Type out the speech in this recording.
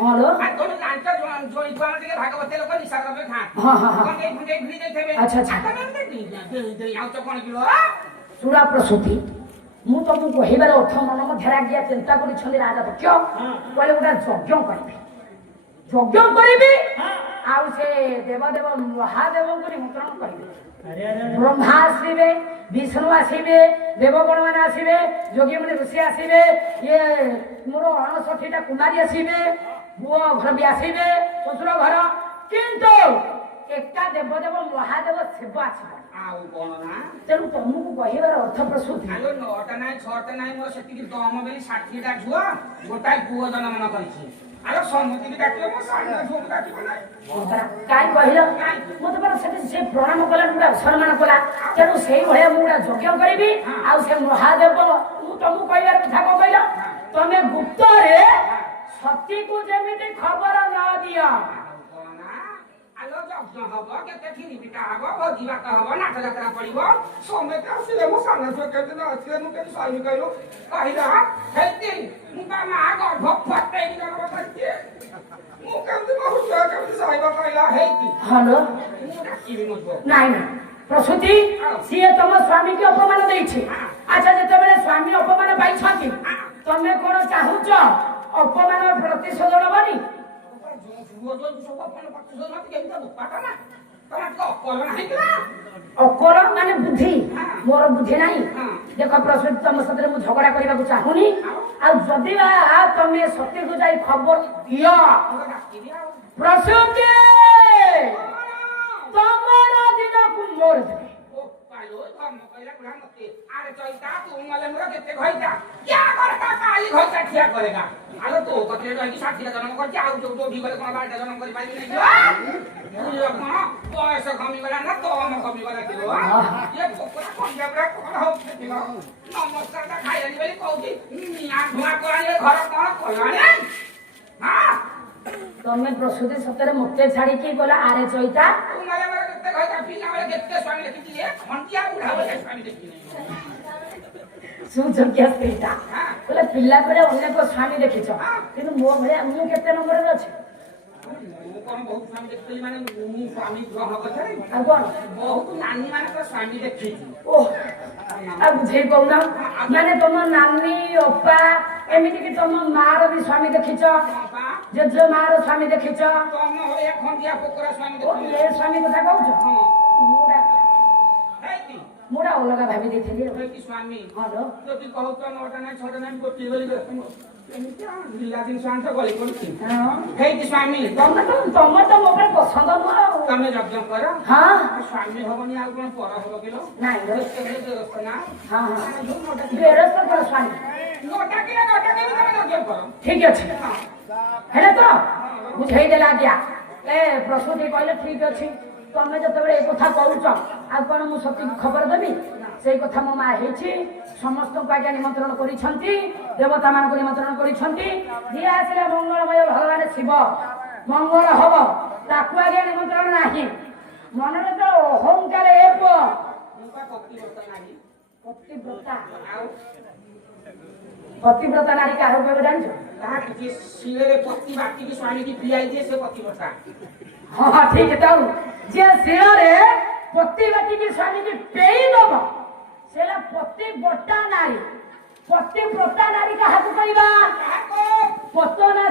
हां लो आ तो लांचा जोई दुआ के भागवत लोक निशा करबे खा हां हां हां कोन घुंडे घुंडे देबे अच्छा अच्छा दे आउ तो कोन किलो सुरा प्रसूति मु तुमको कहिबार अर्थ मन मध्य रागिया चिंता करी छली राजा दक्ष कहले गोटा यज्ञ करिबे यज्ञ करिबे आउ से देवदेव महादेव को निमंत्रण करिबे ब्रह्मा आसीबे विष्णु आसीबे देवगण मान आसीबे योगी मुनि ऋषि आसीबे ये मोर 69टा कुमारी आसीबे बुआ घर भी आसीबे ससुर घर किंतु एका देवदेव महादेव शिव आसीबे आउ कोन ना तेणु तुमको कहिबार अर्थ प्रसूति आलो 9टा नाही 6टा नाही मोर सेतिकी दम बेली 60टा छुआ गोटाय पुओ जन्म न करिछि आलो सम्मति डाकियो मो सान्ना झोक डाकिबो नाही काय कहिलो मते पर से प्रणाम कला गुडा सम्मान कला तेणु सेही भया मुडा यज्ञ करबी आ से महादेव मु तुमको कहिबार कथा को कहिलो तमे गुप्त रे सती को जेमिति खबर न दिया आलो जब हबो केते खिनी पिटा हबो भोजी भात हबो नाच यात्रा पड़िबो समेत आसीले मो सान्ना झोक केते न आसीले मु केते साइल कइलो कहिला हेति मुका मा गर्भ फटे कि न बताइए मु केते बहुत केते साइबा कइला हेति हेलो मु डाकिबी मो नाही ना प्रसूति सिए तम स्वामी के अपमान देछि अच्छा जते बेले स्वामी अपमान पाइ छथि तमे कोन चाहुच अपमान प्रतिशोध नबनी अकल माने बुद्धि मोर बुद्धि नहीं देख प्रसूति तुम साथ मु झगड़ा करने को चाहूनी आ जदि तमे सत्य को जाई खबर दिया प्रसूति तमरा दिन को मोर दे अरे चलता तू मले मोर केते घइता क्या करता काली घइता ठिया करेगा आलो तो कते रही 60 जन्म कर जाऊ जो तो भी गले कोन 12 जन्म कर पाइबी नहीं यो कोन पैसा कमी वाला ना तो हम कमी वाला किलो ये पोकरा कोन जबरा कोन हो किलो नमस्कार ता खाइ आनी बेली कहउती मिया धुआ करानी घर कोन कोलानी हां तमे प्रसूति सतरे मते छाड़ी के बोला आरे चोइता तू मले मोर केते घइता पिला वाले केते स्वामी देखि दिए हंटिया बुढ़ा वाले स्वामी देखि नहीं सुजोग्य स्त्रीटा बोले पिल्ला परे अनेक स्वामी देखिछ किंतु मो भले मु केते नंबर रे अछि मु कोन बहुत स्वामी देखि माने मु स्वामी ग्रहण करछै आ कोन बहुत नानी माने तो स्वामी देखि ओ आ बुझे कोना माने तुम नानी ओपा एमिति कि तुम मार भी स्वामी देखिछ जेजे मार स्वामी देखिछ तुम हो एक खंडिया पोकरा स्वामी ओ देखि ये स्वामी कथा कहउछ हां मुडा हेति मुडा अलगा भाबी देथिली हेति स्वामी हां तो तू कहू तो 9टा नाही 6टा नाही गोटी बोली एमिति लीला दिन शांत गली पड़ती हां हेति स्वामी तुम तो मो पर पसंद न तमे यज्ञ कर हां स्वामी हबनी आ कोन पर हबो किलो नाही रे ना हां हां बेरस पर स्वामी 9टा के तमे यज्ञ कर ठीक अछि हेले तो बुझाई देला दिया ए प्रसूति कहले ठीक अछि तमे जतबे ए कथा कहउछ आ कोन मु सती खबर देबी सेई कथा मो मा हेछि समस्त को आज्ञा निमंत्रण करिसंती देवता मान को निमंत्रण करिसंती दिया आसिले मंगलमय भगवान शिव मंगल हबो ताकु आज्ञा निमंत्रण नाही मनरे तो अहंकार एपो पतिव्रता पतिव्रता नारी का हो केबे जानछ ता कि सिले पति बाकी की स्वामी की पियाई दे से पतिव्रता हां ठीक है ताऊ जे सिरे पति बाकी की स्वामी की पेई दबो सेला पति बट्टा नारी पतिव्रता नारी का हाथ कइबा काको पतो ना